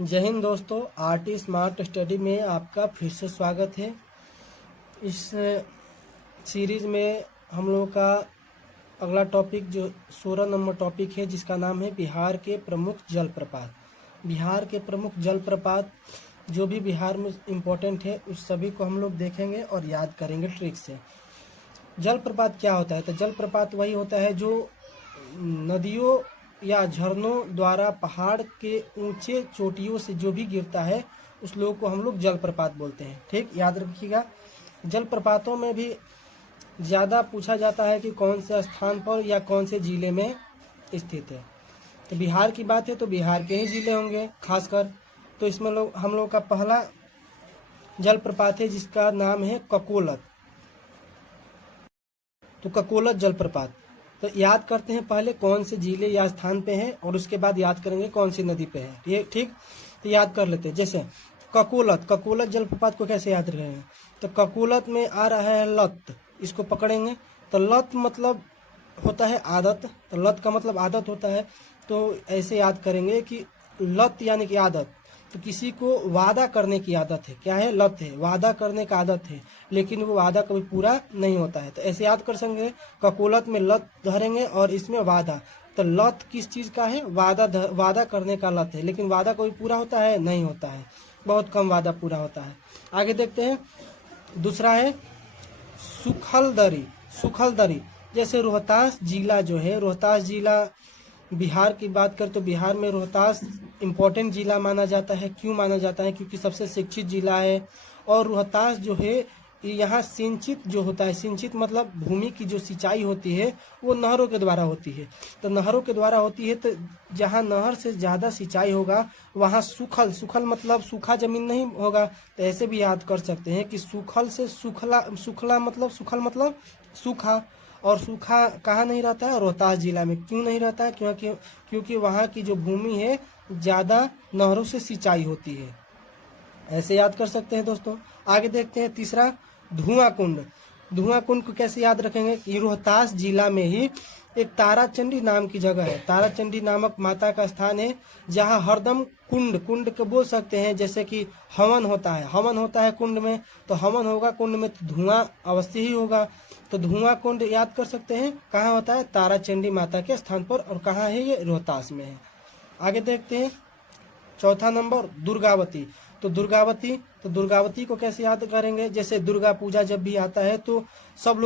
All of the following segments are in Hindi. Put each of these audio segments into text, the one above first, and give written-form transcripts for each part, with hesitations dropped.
जय हिंद दोस्तों, आर्ट स्मार्ट स्टडी में आपका फिर से स्वागत है। इस सीरीज़ में हम लोगों का अगला टॉपिक जो 16 नंबर टॉपिक है, जिसका नाम है बिहार के प्रमुख जलप्रपात। बिहार के प्रमुख जलप्रपात जो भी बिहार में इम्पोर्टेंट है उस सभी को हम लोग देखेंगे और याद करेंगे ट्रिक से। जलप्रपात क्या होता है? तो जलप्रपात वही होता है जो नदियों या झरनों द्वारा पहाड़ के ऊंचे चोटियों से जो भी गिरता है उस लोग को हम लोग जलप्रपात बोलते हैं। ठीक, याद रखिएगा। जलप्रपातों में भी ज़्यादा पूछा जाता है कि कौन से स्थान पर या कौन से ज़िले में स्थित है। तो बिहार की बात है तो बिहार के ही ज़िले होंगे खासकर। तो इसमें हम लोग का पहला जलप्रपात है जिसका नाम है ककोलत। तो ककोलत जलप्रपात, तो याद करते हैं पहले कौन से जिले या स्थान पे है और उसके बाद याद करेंगे कौन सी नदी पे है। ये ठीक, तो याद कर लेते हैं। जैसे ककोलत जलप्रपात को कैसे याद रखेंगे? तो ककोलत में आ रहा है लत, इसको पकड़ेंगे। तो लत मतलब होता है आदत, तो लत का मतलब आदत होता है। तो ऐसे याद करेंगे कि लत यानी कि आदत, तो किसी को वादा करने की आदत है। क्या है? लत है, वादा करने का आदत है, लेकिन वो वादा कभी पूरा नहीं होता है। तो ऐसे याद कर सकेंगे, ककोलत में लत धरेंगे और इसमें वादा। तो लत किस चीज़ का है? वादा करने का लत है, लेकिन वादा कभी पूरा होता है? नहीं होता है, बहुत कम वादा पूरा होता है। आगे देखते हैं। दूसरा है सुखलदरी। जैसे रोहतास जिला जो है, रोहतास जिला बिहार की बात करें तो बिहार में रोहतास इम्पोर्टेंट जिला माना जाता है। क्यों माना जाता है? क्योंकि सबसे शिक्षित जिला है। और रोहतास जो है यहाँ सिंचित जो होता है, सिंचित मतलब भूमि की जो सिंचाई होती है वो नहरों के द्वारा होती है। तो नहरों के द्वारा होती है, तो जहाँ नहर से ज़्यादा सिंचाई होगा वहाँ सुखल मतलब सूखा जमीन नहीं होगा। तो ऐसे भी याद कर सकते हैं कि सुखल से सुखला मतलब सूखा। और सूखा कहाँ नहीं रहता है? रोहतास जिला में। क्यों नहीं रहता है? क्योंकि वहाँ की जो भूमि है ज़्यादा नहरों से सिंचाई होती है। ऐसे याद कर सकते हैं दोस्तों। आगे देखते हैं। तीसरा धुआं कुंड को कैसे याद रखेंगे? कि रोहतास जिला में ही एक ताराचंडी नाम की जगह है। ताराचंडी नामक माता का स्थान है जहाँ हरदम कुंड को बोल सकते हैं। जैसे कि हवन होता है कुंड में, तो हवन होगा कुंड में तो धुआं अवश्य ही होगा। तो धुआं कुंड याद कर सकते हैं। कहाँ होता है? ताराचंडी माता के स्थान पर। और कहाँ है ये? रोहतास में है। आगे देखते हैं। चौथा नंबर दुर्गावती। तो दुर्गावती को कैसे याद करेंगे? जैसे दुर्गा पूजा जब भी आता है तो सब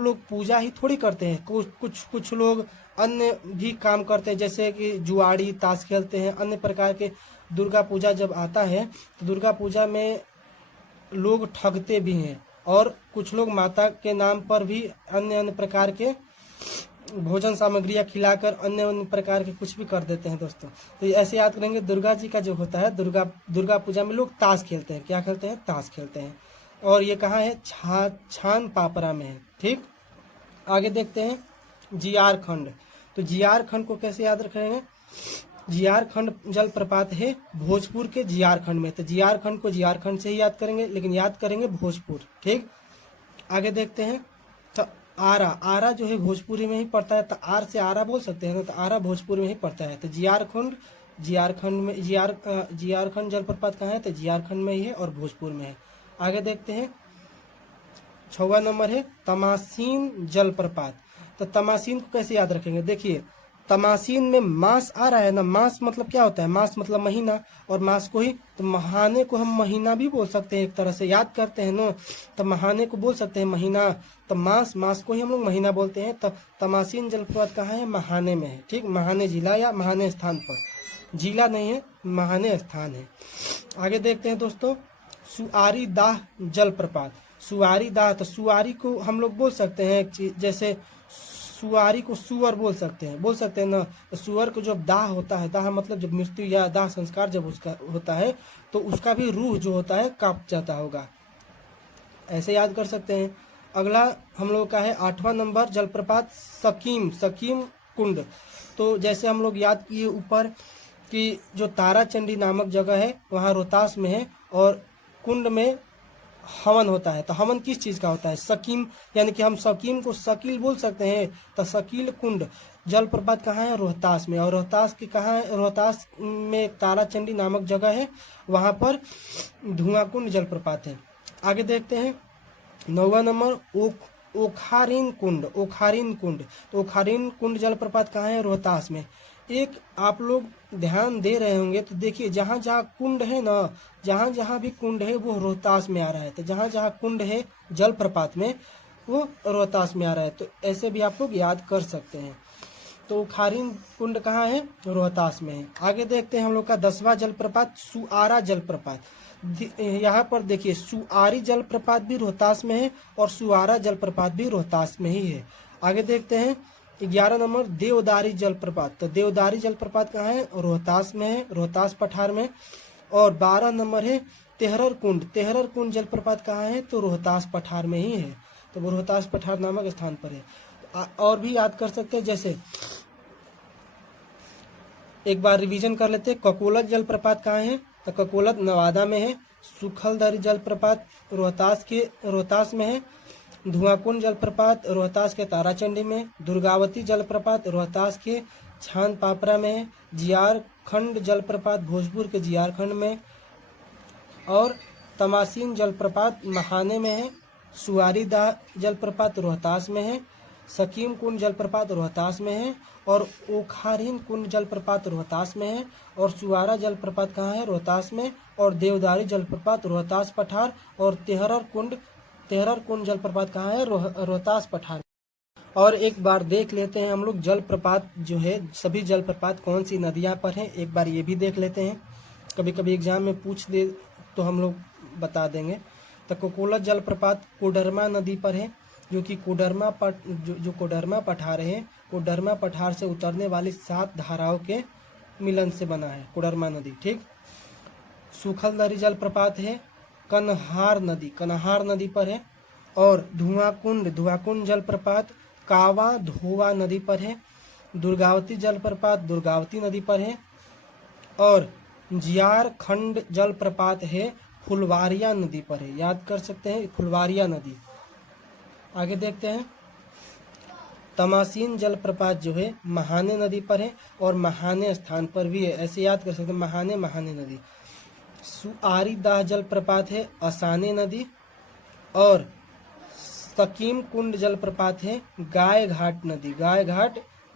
लोग पूजा ही थोड़ी करते हैं। कुछ लोग अन्य भी काम करते हैं, जैसे कि जुआड़ी, ताश खेलते हैं, अन्य प्रकार के। दुर्गा पूजा जब आता है तो दुर्गा पूजा में लोग ठगते भी हैं और कुछ लोग माता के नाम पर भी अन्य प्रकार के भोजन सामग्रियाँ खिलाकर अन्य प्रकार के कुछ भी कर देते हैं दोस्तों। तो ऐसे याद करेंगे। दुर्गा जी का जो होता है, दुर्गा पूजा में लोग ताश खेलते हैं। क्या खेलते हैं? ताश खेलते हैं। और ये कहाँ है? छान पापरा में है। ठीक, आगे देखते हैं। जियार खंड। तो जियार खंड को कैसे याद रखेंगे? जियार खंड जलप्रपात है भोजपुर के जियार खंड में। तो जियार खंड को जियार खंड से ही याद करेंगे, लेकिन याद करेंगे भोजपुर। ठीक, आगे देखते हैं। तो आरा जो है भोजपुरी में ही पड़ता है, तो आर से आरा बोल सकते हैं ना। तो आरा भोजपुर में ही पड़ता है। तो जियार खंड जलप्रपात कहाँ है? तो जियार खंड में ही है और भोजपुर में है। आगे देखते हैं। 6वां नंबर है तमासीन जलप्रपात। तो तमासीन को कैसे याद रखेंगे? देखिए, तमासीन में मास आ रहा है ना। मास मतलब क्या होता है? मास मतलब महीना, और मास को ही तो महाने को हम महीना भी बोल सकते हैं। एक तरह से याद करते हैं ना, तो महाने को बोल सकते हैं महीना। तो मास को ही हम लोग महीना बोलते हैं। तो तमासीन जलप्रपात कहाँ है? महाने में है। ठीक, महाने जिला या महाने स्थान पर, जिला नहीं है, महाने स्थान है। आगे देखते हैं दोस्तों। सुआरी दाह जलप्रपात। सुआरी दाह, तो सुआरी को हम लोग बोल सकते हैं, जैसे सुआरी को सुअर बोल सकते हैं ना। तो सुअर को जब दाह होता है, दाह मतलब जब मृत्यु या दाह संस्कार जब उसका होता है तो उसका भी रूह जो होता है कांप जाता होगा। ऐसे याद कर सकते हैं। अगला हम लोग का है 8वां नंबर जलप्रपात सकीम कुंड। तो जैसे हम लोग याद किए ऊपर कि जो ताराचंडी नामक जगह है वहाँ रोहतास में है और कुंड में हवन होता है। तो हवन किस चीज़ का होता है? सकीम, यानी कि हम सकीम को शकील बोल सकते हैं। तो शकील कुंड, जलप्रपात कहाँ है? रोहतास में। और रोहतास की कहाँ है? रोहतास में ताराचंडी नामक जगह है, वहाँ पर धुआंकुंड जलप्रपात है। आगे देखते हैं 9वां नंबर ओखारीन कुंड। ओखारीन कुंड, तो ओखारीन कुंड जलप्रपात कहाँ है? रोहतास में। एक आप लोग ध्यान दे रहे होंगे तो देखिए, जहाँ जहाँ कुंड है ना, जहाँ जहाँ भी कुंड है वो रोहतास में आ रहा है। तो जहाँ जहाँ कुंड है जलप्रपात में वो रोहतास में आ रहा है। तो ऐसे भी आप लोग याद कर सकते हैं। तो खारीन कुंड कहाँ है? रोहतास में है। आगे देखते हैं हम लोग का 10वां जलप्रपात सुआरा जलप्रपात। यहाँ पर देखिए, सुआरी जलप्रपात भी रोहतास में है और सुआरा जलप्रपात भी रोहतास में ही है। आगे देखते हैं 11 नंबर देवदारी जलप्रपात। तो देवदारी जलप्रपात कहाँ है? रोहतास में है, रोहतास पठार में। और 12 नंबर है तेहरर कुंड। तेहरर कुंड जलप्रपात कहाँ है? तो रोहतास पठार में ही है। तो वो रोहतास पठार नामक स्थान पर है। और भी याद कर सकते हैं, जैसे एक बार रिवीजन कर लेते हैं। ककोलत जलप्रपात कहाँ है? तो ककोलत नवादा में है। सुखलदरी जलप्रपात रोहतास में है। धुआंकुंड जलप्रपात रोहतास के ताराचंडी में। दुर्गावती जलप्रपात रोहतास के छान पापरा में है। जियार खंड जलप्रपात भोजपुर के जियार खंड में। और तमासीन जलप्रपात महाने में है। सुआरीदा जलप्रपात रोहतास में है। सकीम कुंड जलप्रपात रोहतास में है। और ओखारीन कुंड जलप्रपात रोहतास में है। और सुआरा जलप्रपात कहाँ है? रोहतास में। और देवदारी जलप्रपात रोहतास पठार। और तेहरर कुंड जलप्रपात कहाँ है? रोहतास पठार। और एक बार देख लेते हैं हम लोग जलप्रपात जो है, सभी जलप्रपात कौन सी नदियाँ पर हैं, एक बार ये भी देख लेते हैं। कभी कभी एग्जाम में पूछ दे तो हम लोग बता देंगे। तो कोकोलत जलप्रपात कोडरमा नदी पर है, जो कि कोडरमा पठार है। कोडरमा पठार से उतरने वाली 7 धाराओं के मिलन से बना है कोडरमा नदी। ठीक। सुखलदरी जलप्रपात है कन्हार नदी पर है। और धुआंकुंड जलप्रपात कावा धोवा नदी पर है। दुर्गावती जलप्रपात दुर्गावती नदी पर है। और जियार खंड जलप्रपात है फुलवारिया नदी पर है। याद कर सकते हैं, फुलवारिया नदी। आगे देखते हैं तमासीन जलप्रपात जो है महाने नदी पर है और महाने स्थान पर भी है, ऐसे याद कर सकते हैं, महाने नदी। सुआरी दाह जलप्रपात है असाने नदी। और सकीम कुंड जलप्रपात है गाय घाट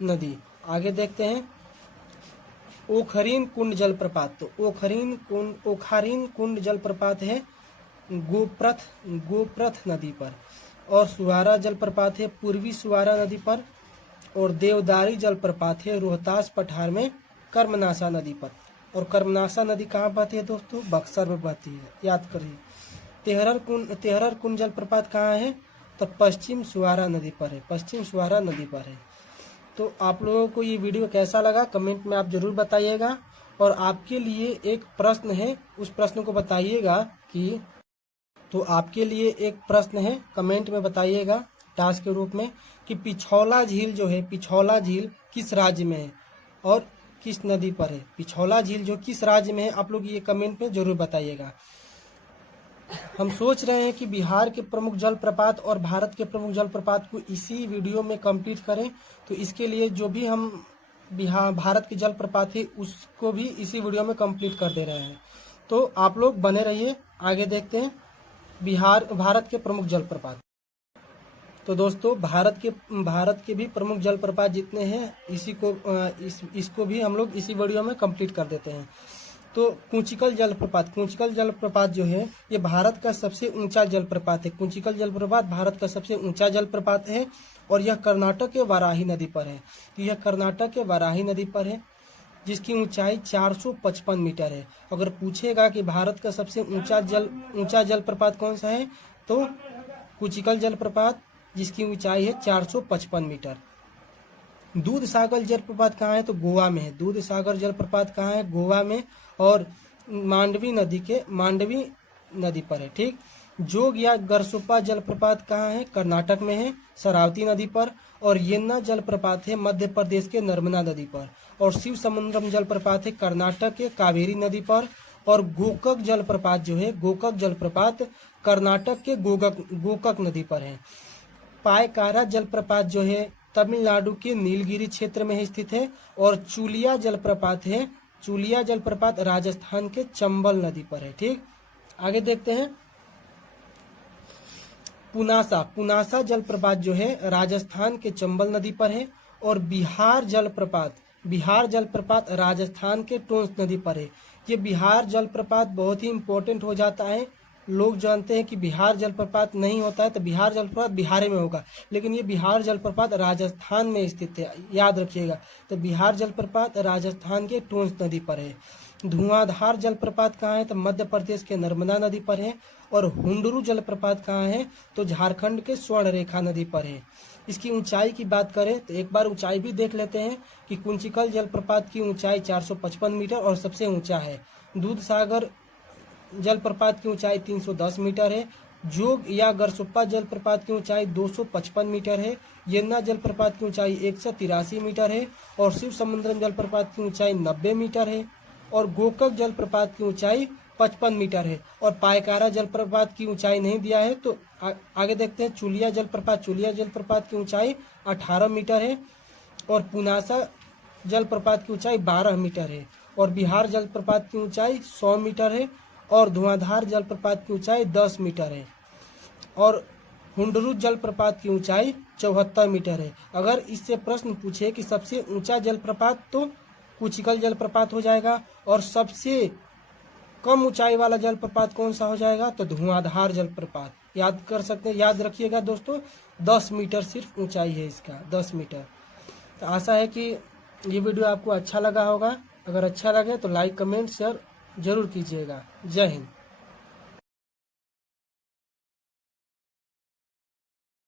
नदी। आगे देखते हैं ओखरीन कुंड जलप्रपात। तो ओखारीन कुंड जलप्रपात है गोप्रथ नदी पर। और सुआरा जलप्रपात है पूर्वी सुआरा नदी पर। और देवदारी जलप्रपात है रोहतास पठार में कर्मनासा नदी पर। और कर्मनासा नदी कहाँ बहती है दोस्तों? बक्सर में बहती है, याद करिए। तेहरर कुंड जलप्रपात कहाँ है? तो पश्चिम सुआरा नदी पर है। तो आप लोगों को ये वीडियो कैसा लगा कमेंट में आप जरूर बताइएगा। और आपके लिए एक प्रश्न है, उस प्रश्न को बताइएगा कि, तो आपके लिए एक प्रश्न है, कमेंट में बताइएगा टास्क के रूप में कि पिछौला झील जो है, पिछौला झील किस राज्य में है और किस नदी पर है? पिछौला झील जो किस राज्य में है, आप लोग ये कमेंट में जरूर बताइएगा। हम सोच रहे हैं कि बिहार के प्रमुख जलप्रपात और भारत के प्रमुख जलप्रपात को इसी वीडियो में कंप्लीट करें। तो इसके लिए जो भी हम भारत के जलप्रपात है उसको भी इसी वीडियो में कंप्लीट कर दे रहे हैं। तो आप लोग बने रहिए, आगे देखते हैं भारत के प्रमुख जलप्रपात। तो दोस्तों भारत के भी प्रमुख जलप्रपात जितने हैं इसको भी हम लोग इसी वीडियो में कंप्लीट कर देते हैं। तो कुंचिकल जलप्रपात जो है ये भारत का सबसे ऊंचा जलप्रपात है। कुंचिकल जलप्रपात भारत का सबसे ऊंचा जलप्रपात है और यह कर्नाटक के वाराही नदी पर है। यह कर्नाटक के वाराही नदी पर है जिसकी ऊंचाई 455 मीटर है। अगर पूछेगा कि भारत का सबसे ऊंचा जलप्रपात कौन सा है, तो कुंचिकल जलप्रपात जिसकी ऊंचाई है 455 मीटर। दूध सागर जलप्रपात कहाँ है? तो गोवा में है। दूध सागर जलप्रपात कहाँ है? गोवा में। और मांडवी नदी पर है। ठीक। जोग या गरसोपा जलप्रपात कहाँ है? कर्नाटक में है, शरावती नदी पर। और येन्ना जलप्रपात है मध्य प्रदेश के नर्मदा नदी पर। और शिव समुद्रम जलप्रपात है कर्नाटक के कावेरी नदी पर। और गोकक जलप्रपात जो है, गोकक जलप्रपात कर्नाटक के गोकक नदी पर है। पायकारा जलप्रपात जो है तमिलनाडु के नीलगिरी क्षेत्र में स्थित है। और चूलिया जलप्रपात है, चूलिया जलप्रपात राजस्थान के चंबल नदी पर है। ठीक, आगे देखते हैं। पुनासा, पुनासा जलप्रपात जो है राजस्थान के चंबल नदी पर है। और बिहार जलप्रपात, बिहार जलप्रपात राजस्थान के टोंस नदी पर है। ये बिहार जलप्रपात बहुत ही इंपॉर्टेंट हो जाता है। लोग जानते हैं कि बिहार जलप्रपात नहीं होता है, तो बिहार जलप्रपात बिहार में होगा, लेकिन ये बिहार जलप्रपात राजस्थान में स्थित है, याद रखिएगा। तो बिहार जलप्रपात राजस्थान के टोंस नदी पर है। धुआंधार जलप्रपात कहाँ है? तो मध्य प्रदेश के नर्मदा नदी पर है। और हुंडरू जलप्रपात कहाँ है? तो झारखंड के स्वर्ण रेखा नदी पर है। इसकी ऊंचाई की बात करें तो एक बार ऊंचाई भी देख लेते हैं कि कुंचिकल जलप्रपात की ऊंचाई 455 मीटर और सबसे ऊंचा है। दूध सागर जलप्रपात की ऊंचाई 310 मीटर है। जोग या गरसुप्पा जलप्रपात की ऊंचाई 255 मीटर है। यन्ना जलप्रपात की ऊंचाई 183 मीटर है। और शिव समुद्रम जलप्रपात की ऊंचाई 90 मीटर है। और गोकक जलप्रपात की ऊंचाई 55 मीटर है। और पायकारा जलप्रपात की ऊंचाई नहीं दिया है, तो आगे देखते हैं। चूलिया जलप्रपात, चूलिया जलप्रपात की ऊंचाई 18 मीटर है। और पुनासा जलप्रपात की ऊंचाई 12 मीटर है। और बिहार जलप्रपात की ऊंचाई 100 मीटर है। और धुआंधार जलप्रपात की ऊंचाई 10 मीटर है। और हुंडरू जलप्रपात की ऊंचाई 74 मीटर है। अगर इससे प्रश्न पूछे कि सबसे ऊंचा जलप्रपात, तो कुचिकल जलप्रपात हो जाएगा। और सबसे कम ऊंचाई वाला जलप्रपात कौन सा हो जाएगा? तो धुआंधार जलप्रपात। याद कर सकते हैं, याद रखिएगा दोस्तों, 10 मीटर सिर्फ ऊंचाई है इसका, 10 मीटर। तो आशा है कि ये वीडियो आपको अच्छा लगा होगा। अगर अच्छा लगे तो लाइक, कमेंट, शेयर जरूर कीजिएगा। जय हिंद।